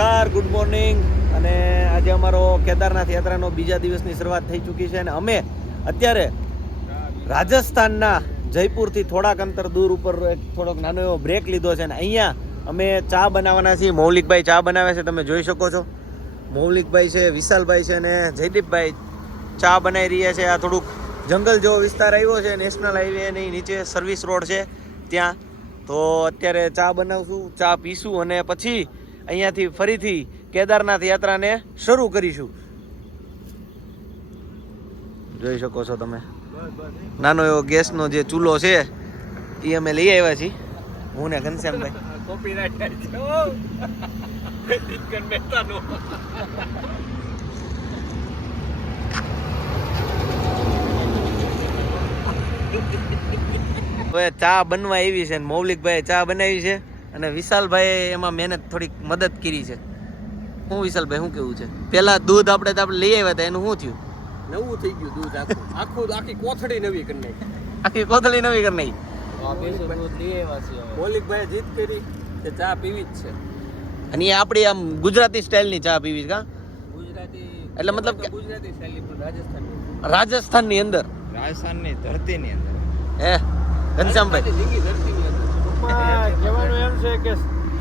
નમસ્કાર good morning અને આજે અમારો કેદારનાથ યાત્રાનો બીજા દિવસની શરૂઆત થઈ ચૂકી છે અને અમે અત્યારે રાજસ્થાનના જયપુરથી થોડાક અંતર દૂર ઉપર એક થોડોક નાનો એવો બ્રેક લીધો છે અને અહીંયા અમે ચા બનાવવાના છીએ. મૌલિકભાઈ ચા બનાવે છે, તમે જોઈ શકો છો. મૌલિકભાઈ છે, વિશાલભાઈ છે અને જયદીપભાઈ ચા બનાવી રહ્યા છે. આ થોડુંક જંગલ જેવો વિસ્તાર આવ્યો છે, નેશનલ હાઈવે ની નીચે સર્વિસ રોડ છે ત્યાં. તો અત્યારે ચા બનાવશું, ચા પીશું અને પછી અહીંયાથી ફરીથી કેદારનાથ યાત્રાને શરૂ કરીશું. જોઈ શકો છો તમે. નાનો એવો ગેસનો જે ચૂલો છે એ અમે લઈ આવ્યા છીએ. હું ને ઘનશ્યામભાઈ. હવે ચા બનવા આવી છે મૌલિકભાઈ ચા બનાવી છે. અને વિશાલભાઈ એમાં મહેનત થોડીક મદદ કરી છે. હું વિશાલભાઈ શું કેવું છે? પેલા દૂધ આપણે તો આપણે લઈ આવ્યા હતા એનું શું થયું? નવું થઈ ગયું દૂધ આખું. આખું આખી કોથળી નવી કરી નાખી. આખી કોથળી નવી કરી નાખી. મૌલિકભાઈએ જીત કરી કે ચા પીવી જ છે. અને એ આપણી આમ ગુજરાતી સ્ટાઇલની ચા પીવી છે કા? ગુજરાતી એટલે મતલબ કે- ગુજરાતી શૈલી પણ રાજસ્થાની રાજસ્થાનની અંદર? રાજસ્થાનની ધરતીની અંદર. હે ઘનશ્યામભાઈ. ધરતીની અંદર. ટૂંકમાં કહેવાનું એમ છે કે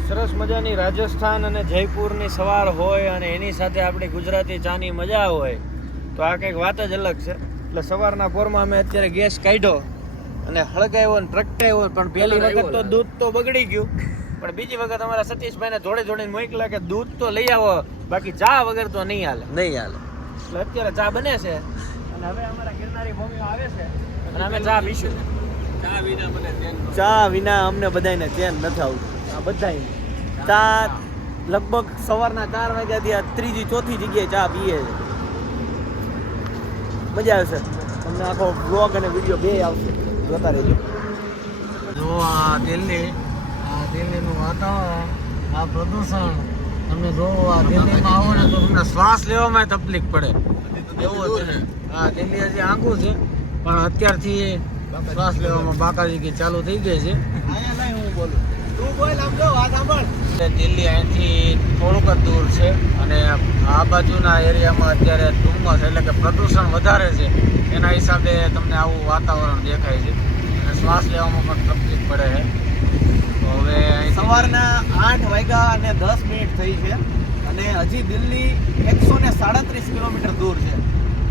સરસ મજાની રાજસ્થાન અને જયપુરની સવાર હોય અને એની સાથે આપણી ગુજરાતી ચાની મજા હોય તો આ કંઈક વાત જ અલગ છે. એટલે સવારના પોરમાં અમે અત્યારે ગેસ કાઢ્યો અને હળગાવ્યો ને પ્રગટાવ્યો પણ પહેલી વખત તો દૂધ તો બગડી ગયું. પણ બીજી વખત અમારા સતીશભાઈને જોડે જોડે મોકલા કે દૂધ તો લઈ આવો બાકી ચા વગર તો નહીં હાલે. નહીં હાલે. એટલે અત્યારે ચા બને છે. અને હવે અમારા ગિરનારી ભૂમિઓ આવે છે. અને અમે ચા પીશું. ચા વિના ચા વિના અમને બધાયને ચેન નથી આવતું. આ બધાય ચા લગભગ સવારના ચાર વાગ્યાથી આ ત્રીજી ચોથી જગ્યાએ ચા પીએ છે. મજા આવશે. તમને આખો બ્લોગ અને વીડિયો બે આવશે. જોતા રહેજો. જો આ દિલ્હી આ દિલ્હીનું વાતાવરણ આ પ્રદૂષણ તમે જો આ દિલ્હીમાં આવો ને તો તમને શ્વાસ લેવામાં તકલીફ પડે. એવું છે. હા દિલ્હી હજી આંખું છે પણ અત્યારથી શ્વાસ લેવામાં બાકાજી ચાલુ થઈ ગઈ છે. એટલે દિલ્હી અહીંથી થોડુંક જ દૂર છે અને આ બાજુના એરિયામાં અત્યારે ધુમ્મસ એટલે કે પ્રદૂષણ વધારે છે. એના હિસાબે તમને આવું વાતાવરણ દેખાય છે. અને શ્વાસ લેવામાં પણ તકલીફ પડે છે. તો હવે સવારના આઠ વાગ્યા અને દસ મિનિટ થઈ છે અને હજી દિલ્હી એકસો ને સાડત્રીસ કિલોમીટર દૂર છે.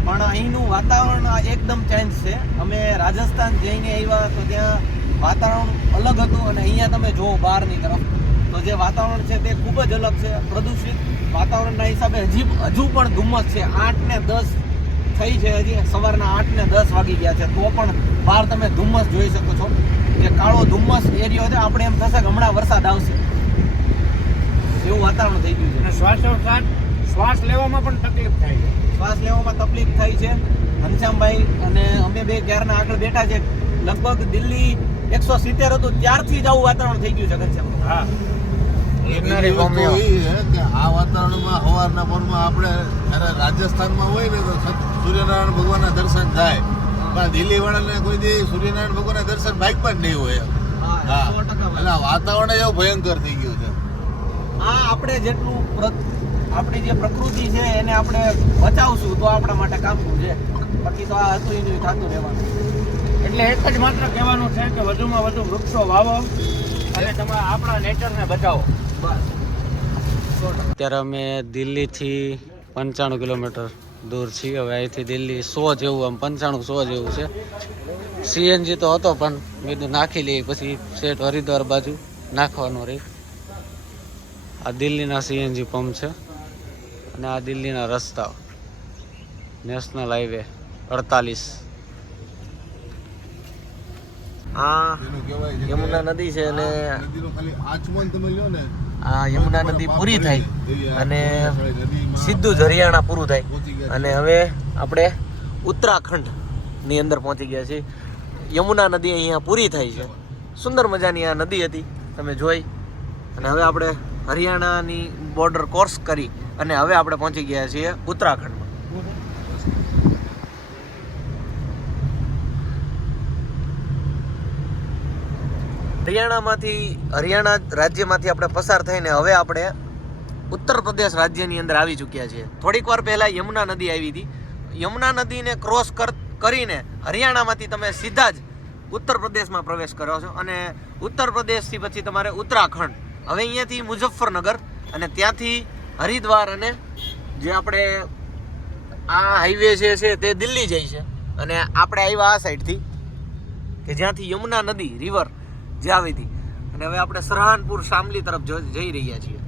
પણ અહીંનું વાતાવરણ એકદમ ચેન્જ છે. અમે રાજસ્થાન જઈને આવ્યા તો ત્યાં વાતાવરણ અલગ હતું અને અહીંયા તમે જુઓ બહારની તરફ. તો જે વાતાવરણ છે તે ખૂબ જ અલગ છે. પ્રદૂષિત વાતાવરણના હિસાબે હજી હજુ પણ ધુમ્મસ છે. આઠ ને દસ થઈ છે હજી. સવારના આઠ ને દસ વાગી ગયા છે. તો પણ બહાર તમે ધુમ્મસ જોઈ શકો છો. જે કાળો ધુમ્મસ એરિયો છે, આપણે એમ થશે કે હમણાં વરસાદ આવશે. એવું વાતાવરણ થઈ ગયું છે. શ્વાસોશ્વાસ શ્વાસ લેવામાં પણ તકલીફ થાય છે. શ્વાસ લેવામાં તકલીફ થાય છે. ઘનશ્યામભાઈ અને અમે બે ક્યારના આગળ બેઠા છે. લગભગ દિલ્હી એકસો સિત્તેર હતું ત્યારથી જ આવું વાતાવરણ થઈ ગયું છે ઘનશ્યામ હા. કે આ વાતાવરણમાં સવારના પોરમાં આપણે જ્યારે રાજસ્થાનમાં હોય ને તો સૂર્યનારાયણ ભગવાનના દર્શન થાય. પણ દિલ્હી વાળાને કોઈ દી સૂર્યનારાયણ ભગવાનના દર્શન બાઇક પણ નહીં હોય. હા. એટલે વાતાવરણ એવું ભયંકર થઈ ગયું છે. આ આપણે જેટલું આપણી જે પ્રકૃતિ છે એને આપણે બચાવશું તો આપણા માટે કામનું છે. બાકી તો આ હતું એનું થતું રહેવાનું. એટલે એક જ માત્ર કહેવાનું છે કે વધુમાં વધુ વૃક્ષો વાવો અને તમારા આપણા નેચરને બચાવો. અત્યારે અમે દિલ્હીથી પંચાણું કિલોમીટર દૂર છીએ. હવે અહીંથી દિલ્હી સો જેવું, આમ પંચાણું સો જેવું છે. સીએનજી તો હતો પણ મેં નાખી લઈએ, પછી સેટ હરિદ્વાર બાજુ નાખવાનો રહી. આ દિલ્હીના સીએનજી પંપ છે. અને આ દિલ્હીના રસ્તા નેશનલ હાઈવે અડતાલીસ. આ યમુના નદી છે અને આ નદીનું ખાલી આચમન તમે લ્યો ને આ યમુના નદી પૂરી થાય અને સીધું જ હરિયાણા પૂરું થાય. અને હવે આપણે ઉત્તરાખંડની અંદર પહોંચી ગયા છીએ. યમુના નદી અહીંયા પૂરી થાય છે. સુંદર મજાની આ નદી હતી તમે જોઈ. અને હવે આપણે હરિયાણાની બોર્ડર કોર્સ કરી. અને હવે આપણે પહોંચી ગયા છીએ ઉત્તરાખંડમાં. હરિયાણામાંથી, હરિયાણા રાજ્યમાંથી આપણે પસાર થઈને હવે આપણે ઉત્તર પ્રદેશ રાજ્યની અંદર આવી ચૂક્યા છીએ. થોડીક વાર પહેલાં યમુના નદી આવી હતી. યમુના નદીને ક્રોસ કર, કરીને હરિયાણામાંથી તમે સીધા જ ઉત્તર પ્રદેશમાં પ્રવેશ કરો છો અને ઉત્તર પ્રદેશથી પછી તમારે ઉત્તરાખંડ. હવે અહીંયાથી મુઝફ્ફરનગર અને ત્યાંથી હરિદ્વાર અને જે આપણે આ હાઈવે જે છે તે દિલ્હી જાય છે. અને આપણે આવ્યા આ સાઈડથી કે જ્યાંથી યમુના નદી રિવર જે આવી હતી. અને હવે આપણે સરહાનપુર શામલી તરફ જઈ રહ્યા છીએ.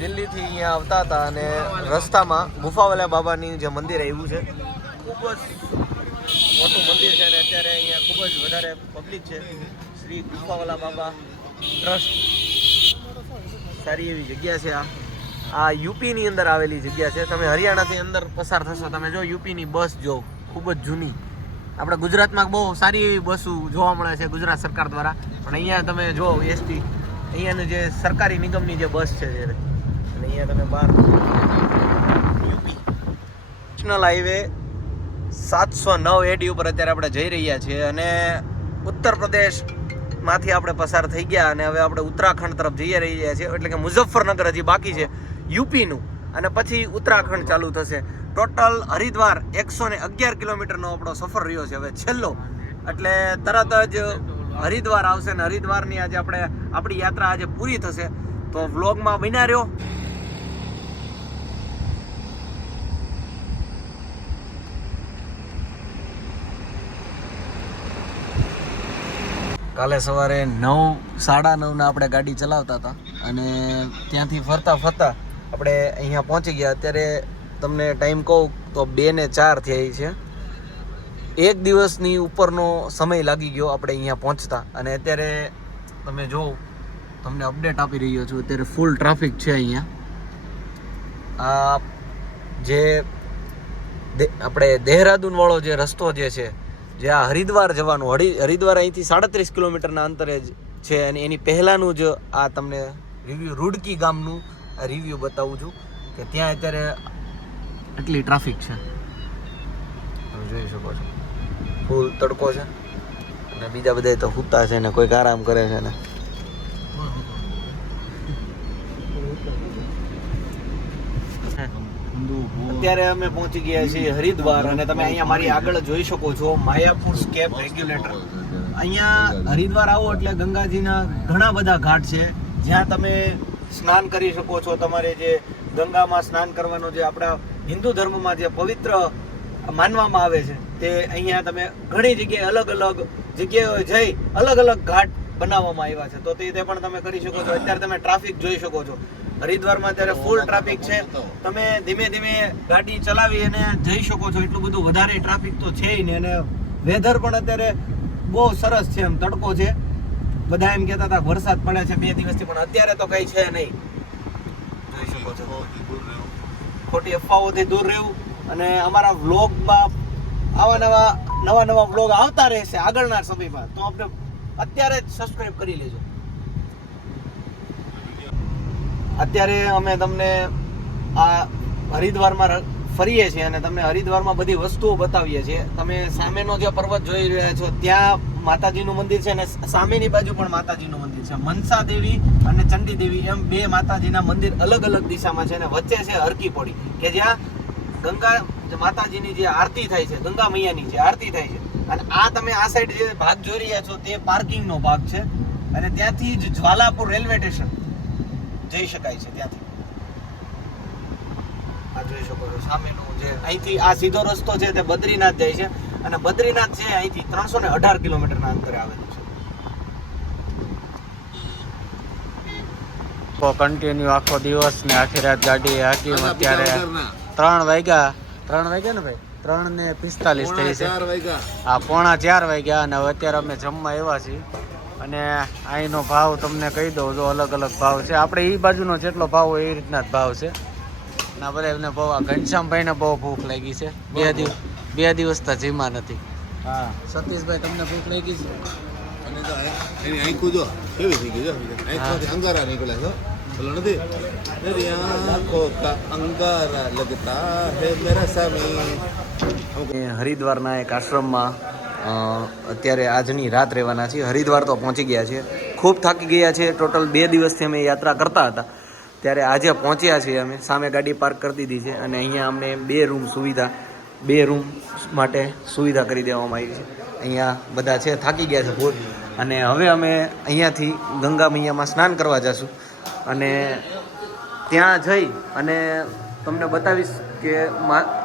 દિલ્હીથી અહીંયા આવતા હતા અને રસ્તામાં ગુફાવાલા બાબાની જે મંદિર આવ્યું છે, ખૂબ જ મોટું મંદિર છે અને અત્યારે અહીંયા ખૂબ જ વધારે પબ્લિક છે. શ્રી ગુફાવાલા બાબા ટ્રસ્ટ સારી એવી જગ્યા છે આ. આ યુપીની અંદર આવેલી જગ્યા છે. તમે હરિયાણાથી અંદર પસાર થશો, તમે જો યુપીની બસ જો, ખૂબ જ જૂની. આપણે ગુજરાતમાં બહુ સારી એવી બસો જોવા મળે છે ગુજરાત સરકાર દ્વારા. પણ અહીંયા તમે જો એસટી, અહીંયાની જે સરકારી નિગમની જે બસ છે જ્યારે અને અહીંયા તમે બહાર યુપી. નેશનલ હાઈવે સાતસો નવ એડી ઉપર અત્યારે આપણે જઈ રહ્યા છીએ અને ઉત્તર પ્રદેશમાંથી આપણે પસાર થઈ ગયા અને હવે આપણે ઉત્તરાખંડ તરફ જઈ રહ્યા છીએ. એટલે કે મુઝફ્ફરનગર હજી બાકી છે. યુપીનું. અને પછી ઉત્તરાખંડ ચાલુ થશે. ટોટલ હરિદ્વાર એકસો ને અગિયાર કિલોમીટરનો આપણો સફર રહ્યો છે હવે છેલ્લો. એટલે તરત જ હરિદ્વાર આવશે ને હરિદ્વારની આજે આપણે આપણી યાત્રા આજે પૂરી થશે. તો વ્લોગમાં બન્યા રહ્યો. કાલે સવારે નવ, સાડા નવના આપણે ગાડી ચલાવતા હતા અને ત્યાંથી ફરતા ફરતા આપણે અહીંયા પહોંચી ગયા. અત્યારે તમને ટાઈમ કહું તો બે ને ચાર થઈ છે. એક દિવસની ઉપરનો સમય લાગી ગયો આપણે અહીંયા પહોંચતા અને અત્યારે તમે જો, તમને અપડેટ આપી રહ્યો છું, અત્યારે ફૂલ ટ્રાફિક છે અહીંયા. આ જે આપણે દેહરાદૂન વાળો જે રસ્તો જે છે જે આ હરિદ્વાર જવાનું, હરિ, હરિદ્વાર અહીંથી સાડત્રીસ કિલોમીટરના અંતરે જ છે અને એની પહેલાંનું જ આ તમને રિવ્યુ રૂડકી ગામનું રિવ્યુ બતાવું છું કે ત્યાં અત્યારે એટલી ટ્રાફિક છે. તમે જોઈ શકો છો. ફૂલ તડકો છે અને બીજા બધા તો સૂતા છે ને કોઈક આરામ કરે છે ને. અત્યારે અમે પહોંચી ગયા છીએ હરિદ્વાર અને તમે અહીંયા મારી આગળ જોઈ શકો છો માયાપુર સ્કેપ રેગ્યુલેટર. અહીંયા હરિદ્વાર આવો એટલે ગંગાજીના ઘણા બધા ઘાટ છે. જ્યાં તમે સ્નાન કરી શકો છો. તમારે જે ગંગામાં સ્નાન કરવાનો જે આપણા હિન્દુ ધર્મમાં જે પવિત્ર માનવામાં આવે છે તે અહીંયા તમે ઘણી જગ્યાએ અલગ અલગ જગ્યાએ જઈ અલગ અલગ ઘાટ બનાવવામાં આવ્યા છે. તો તે તે પણ તમે કરી શકો છો. અત્યારે તમે ટ્રાફિક જોઈ શકો છો. હરિદ્વારમાં અત્યારે ફૂલ ટ્રાફિક છે. તમે ધીમે ધીમે ગાડી ચલાવી અને જઈ શકો છો. એટલું બધું વધારે ટ્રાફિક તો છે નહીં. અને વેધર પણ અત્યારે બહુ સરસ છે. એમ તડકો છે. બધા એમ કહેતા હતા વરસાદ પડે છે બે દિવસથી પણ અત્યારે તો કઈ છે નહીં. જોઈ શકો છો. ખોટી અફવાઓથી દૂર રહેવું. અને અમારા વ્લોગમાં આવા નવા નવા નવા વ્લોગ આવતા રહેશે આગળના સમયમાં. તો આપણે અત્યારે જ સબસ્ક્રાઈબ કરી લેજો. અત્યારે અમે તમને આ હરિદ્વારમાં ફરીએ છીએ અને તમને હરિદ્વારમાં બધી વસ્તુઓ બતાવીએ છીએ. તમે સામેનો જે પર્વત જોઈ રહ્યા છો, ત્યાં માતાજીનું મંદિર છે અને સામેની બાજુ પણ માતાજીનું મંદિર છે. મનસા દેવી અને ચંડી દેવી એમ બે માતાજીના મંદિર અલગ અલગ દિશામાં છે અને વચ્ચે છે હરકી પોડી કે જ્યાં ગંગા માતાજીની જે આરતી થાય છે, ગંગા મૈયાની જે આરતી થાય છે. અને આ તમે આ સાઈડ જે ભાગ જોઈ રહ્યા છો, તે પાર્કિંગનો ભાગ છે. અને ત્યાંથી જ જ્વાલાપુર રેલવે સ્ટેશન જઈ શકાય છે ત્યાંથી. આ જોઈ શકો છો સામેનું જે અહીંથી આ સીધો રસ્તો છે તે બદ્રીનાથ જાય છે અને બદ્રીનાથ છે અહીંથી ત્રણસો ને અઢાર કિલોમીટરના અંતરે આવેલું છે. તો કન્ટિન્યુ આખો દિવસ ને આખી રાત ગાડી હાકી અત્યારે ત્રણ વાગ્યા ત્રણ વાગ્યા ને ભાઈ? ત્રણ ને પિસ્તાલીસ થઈ છે. હા આ પોણા ચાર વાગ્યા અને અત્યારે અમે જમવા આવ્યા છીએ. અને અહીંનો ભાવ તમને કહી દઉં જો અલગ અલગ ભાવ છે. આપણે એ બાજુનો જેટલો ભાવ હોય એ રીતના જ ભાવ છે. ના બધા એમને બહુ ઘનશ્યામભાઈને બહુ ભૂખ લાગી છે. બે દિવસ બે દિવસ તો જીમા નથી. હા. સતીશભાઈ તમને ભૂખ લાગી છે? અને જો એની આંખો જો કેવી થઈ ગઈ જો. આંખમાંથી અંગારા નીકળે છે બોલો નથી. આંખો કા અંગારા લગતા હે મેરા સામી. હરિદ્વારના એક આશ્રમમાં અત્યારે આજની રાત રહેવાના છીએ. હરિદ્વાર તો પહોંચી ગયા છીએ. ખૂબ થાકી ગયા છે ટોટલ બે દિવસથી અમે યાત્રા કરતા હતા. ત્યારે આજે પહોંચ્યા છીએ અમે. સામે ગાડી પાર્ક કરી દીધી છે અને અહીંયા અમને બે રૂમ સુવિધા, બે રૂમ માટે સુવિધા કરી દેવામાં આવી છે. અહીંયા બધા છે, થાકી ગયા છે ભૂત અને હવે અમે અહીંયાથી ગંગા મૈયામાં સ્નાન કરવા જઈશું અને ત્યાં જઈ અને તમને બતાવીશ કે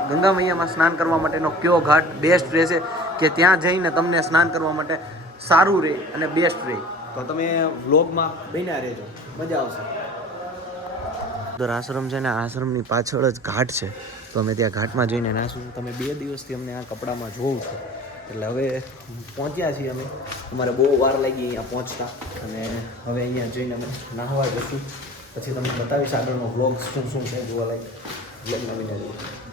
ગંગા મૈયામાં સ્નાન કરવા માટેનો કયો ઘાટ બેસ્ટ રહેશે. કે ત્યાં જઈને તમને સ્નાન કરવા માટે સારું રહે અને બેસ્ટ રહે તો તમે વ્લોગમાં બન્યા રહેજો. મજા આવશે. ઉધર આશ્રમ છે ને આશ્રમની પાછળ જ ઘાટ છે. તો અમે ત્યાં ઘાટમાં જઈને નાશું તમે બે દિવસથી અમને આ કપડામાં જોઉં છું. એટલે હવે પહોંચ્યા છીએ અમે. અમારે બહુ વાર લાગી અહીંયા પહોંચતા. અને હવે અહીંયા જઈને અમે નાહવા જશું. પછી તમને બતાવીશ આગળનો વ્લોગ શું શું છે જોવા લાયક. વ્લોગમાં બન્યા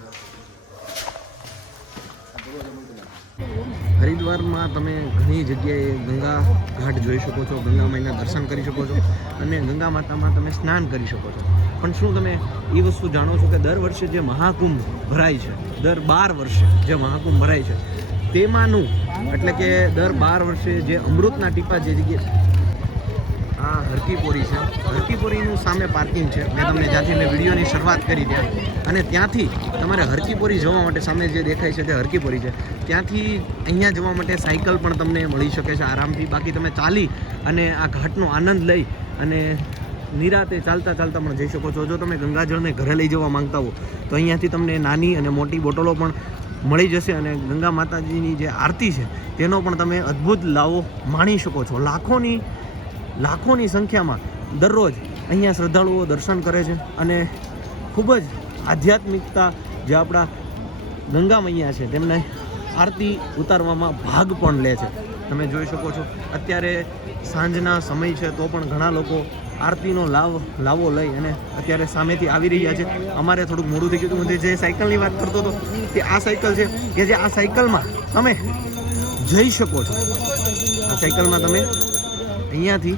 હરિદ્વારમાં તમે ઘણી જગ્યાએ ગંગા ઘાટ જોઈ શકો છો, ગંગા માઈના દર્શન કરી શકો છો અને ગંગા માતામાં તમે સ્નાન કરી શકો છો. પણ શું તમે એ વસ્તુ જાણો છો કે દર વર્ષે જે મહાકુંભ ભરાય છે, દર બાર વર્ષે જે મહાકુંભ ભરાય છે, તેમાંનું એટલે કે દર બાર વર્ષે જે અમૃતના ટીપા જે જગ્યાએ આ હરકીપોરી છે. હરકીપોરીનું સામે પાર્કિંગ છે. મેં તમને જ્યાંથી મેં વિડીયોની શરૂઆત કરી ત્યાં. અને ત્યાંથી તમારે હરકીપોરી જવા માટે સામે જે દેખાય છે તે હરકીપોરી છે. ત્યાંથી અહીંયા જવા માટે સાયકલ પણ તમને મળી શકે છે આરામથી. બાકી તમે ચાલી અને આ ઘાટનો આનંદ લઈ અને નિરાતે ચાલતા ચાલતા પણ જઈ શકો છો. જો તમે ગંગાજળને ઘરે લઈ જવા માંગતા હો, તો અહીંયાથી તમને નાની અને મોટી બોટલો પણ મળી જશે અને ગંગા માતાજીની જે આરતી છે, તેનો પણ તમે અદ્ભુત લાવો માણી શકો છો. લાખોની લાખોની સંખ્યામાં દરરોજ અહીંયા શ્રદ્ધાળુઓ દર્શન કરે છે અને ખૂબ જ આધ્યાત્મિકતા જે આપણા ગંગા મૈયા છે, તેમને આરતી ઉતારવામાં ભાગ પણ લે છે. તમે જોઈ શકો છો, અત્યારે સાંજના સમય છે તો પણ ઘણા લોકો આરતીનો લાભ લાવો લઈ અને અત્યારે સામેથી આવી રહ્યા છે. અમારે થોડુંક મોડું થઈ ગયું હતું જે સાયકલની વાત કરતો હતો, તે આ સાયકલ છે કે જે આ સાયકલમાં તમે જઈ શકો છો. આ સાયકલમાં તમે અહીંયાથી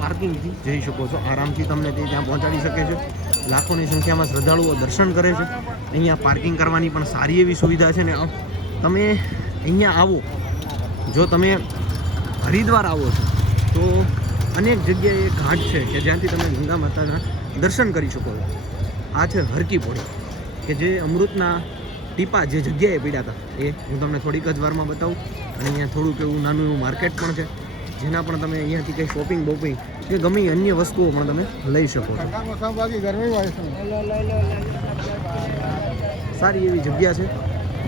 પાર્કિંગથી જઈ શકો છો. આરામથી તમને તે ત્યાં પહોંચાડી શકે છે. લાખોની સંખ્યામાં શ્રદ્ધાળુઓ દર્શન કરે છે. અહીંયા પાર્કિંગ કરવાની પણ સારી એવી સુવિધા છે ને તમે અહીંયા આવો. જો તમે હરિદ્વાર આવો છો, તો અનેક જગ્યાએ ઘાટ છે કે જ્યાંથી તમે ગંગા માતાના દર્શન કરી શકો છો. આ છે હરકી પોળી, કે જે અમૃતના ટીપા જે જગ્યાએ પીડ્યા હતા એ હું તમને થોડીક જ વારમાં બતાવું. અને અહીંયા થોડુંક એવું નાનું એવું માર્કેટ પણ છે. જેના પણ તમે અહીંયાથી કંઈ શોપિંગ બોપિંગ કે ગમે અન્ય વસ્તુઓ પણ તમે લઈ શકો છો. સારી એવી જગ્યા છે.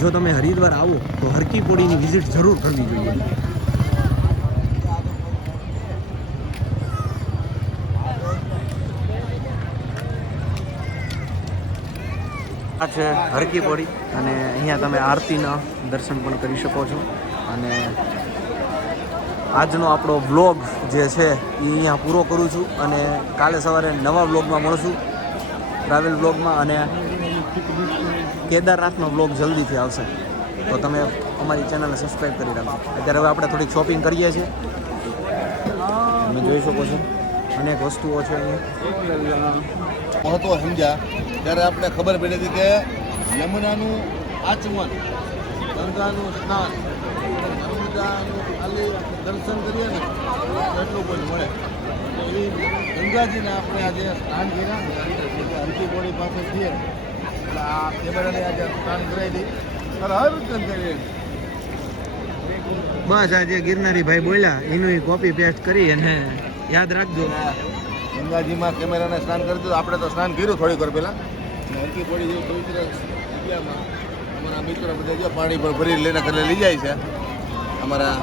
જો તમે હરિદ્વાર આવો તો હરકીપોડીની વિઝિટ જરૂર કરવી જોઈએ. આ છે હરકી પોળી અને અહીંયા તમે આરતીના દર્શન પણ કરી શકો છો. અને આજનો આપણો વ્લોગ જે છે એ અહીંયા પૂરો કરું છું અને કાલે સવારે નવા વ્લોગમાં મળશું ટ્રાવેલ વ્લોગમાં અને કેદારનાથનો વ્લોગ જલ્દીથી આવશે. તો તમે અમારી ચેનલને સબસ્ક્રાઈબ કરી રાખો અત્યારે હવે આપણે થોડીક શોપિંગ કરીએ છીએ. તમે જોઈ શકો છો. અનેક વસ્તુઓ છે અહીંયા. મહત્વ સમજ્યા. ત્યારે આપણે ખબર પડી હતી કે યમુનાનું આચમન, ગંગાનું સ્નાન, નર્મદાનું ખાલી દર્શન કરીએ ને એટલું બધું મળે. એ ગંગાજીને આપણે આજે સ્નાન કર્યા ને બોડી પાસે છીએ. એટલે આ કેમેરાને આજે સ્નાન કરાવી દઈ હર દર્શન કરીએ. બસ આજે ગિરનારી ભાઈ બોલ્યા એનું કોપી પેસ્ટ કરી અને યાદ રાખજો. ગંગાજીમાં કેમેરાને સ્નાન કરી દીધું. આપણે તો સ્નાન કર્યું થોડીક વાર પહેલાં. હરકી બોડી જેવી પવિત્ર જગ્યામાં અમારા મિત્રો બધા જો પાણી પણ ભરી લઈને ઘરે લઈ જાય છે. અમારા